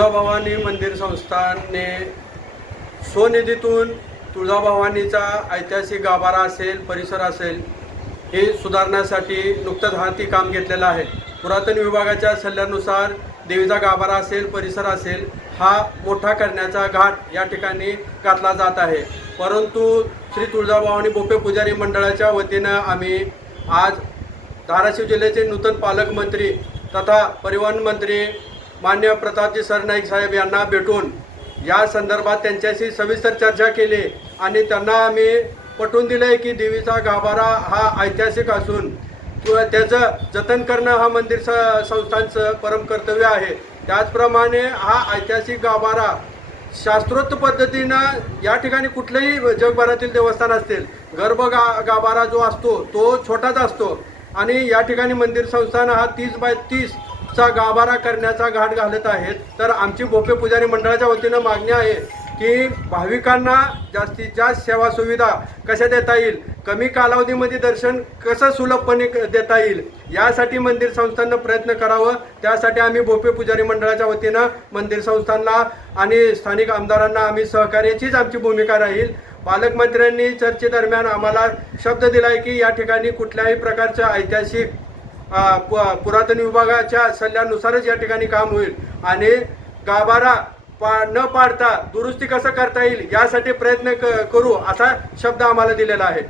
तुळजाभवानी मंदिर संस्थानने स्वनिधीतून तुळजाभवानीचा ऐतिहासिक गाभारा असेल, परिसर असेल, हे सुधारण्यासाठी नुकतंच हाती काम घेतलेलं आहे. पुरातन विभागाच्या सल्ल्यानुसार देवीचा गाभारा असेल, परिसर असेल, हा मोठा करण्याचा घाट या ठिकाणी घातला जात आहे. परंतु श्री तुळजाभवानी बोपे पुजारी मंडळाच्या वतीनं आम्ही आज धाराशिव जिल्ह्याचे नूतन पालकमंत्री तथा परिवहन मंत्री मान्य प्रतापजी सरनाईक साहेब यांना भेटून या संदर्भात त्यांच्याशी सविस्तर चर्चा केली आणि त्यांना आम्ही पटवून दिलं आहे की देवीचा गाभारा हा ऐतिहासिक असून त्याचं जतन करणं हा मंदिर संस्थांचं परम कर्तव्य आहे. त्याचप्रमाणे हा ऐतिहासिक गाभारा शास्त्रोक्त पद्धतीनं या ठिकाणी कुठलेही जगभरातील देवस्थान असतील, गाभारा जो असतो तो छोटाच असतो आणि या ठिकाणी मंदिर संस्थान हा 30x30 चा गाभारा करण्याचा घाट घालत आहेत. तर आमची बोपे पुजारी मंडळाच्या वतीनं मागणी आहे की भाविकांना जास्तीत जास्त सेवा सुविधा कशा देता येईल, कमी कालावधीमध्ये दर्शन कसं सुलभपणे देता येईल, यासाठी मंदिर संस्थांनं प्रयत्न करावं. त्यासाठी आम्ही बोपे पुजारी मंडळाच्या वतीनं मंदिर संस्थांना आणि स्थानिक आमदारांना आम्ही सहकार्याचीच आमची भूमिका राहील. पालकमंत्र्यांनी चर्चेदरम्यान आम्हाला शब्द दिला आहे की या ठिकाणी कुठल्याही प्रकारच्या ऐतिहासिक पुरातन विभागाच्या सल्ल्यानुसारच या ठिकाणी काम होईल आणि गाभारा न पाडता दुरुस्ती कसं करता येईल यासाठी प्रयत्न करू असा शब्द आम्हाला दिलेला आहे.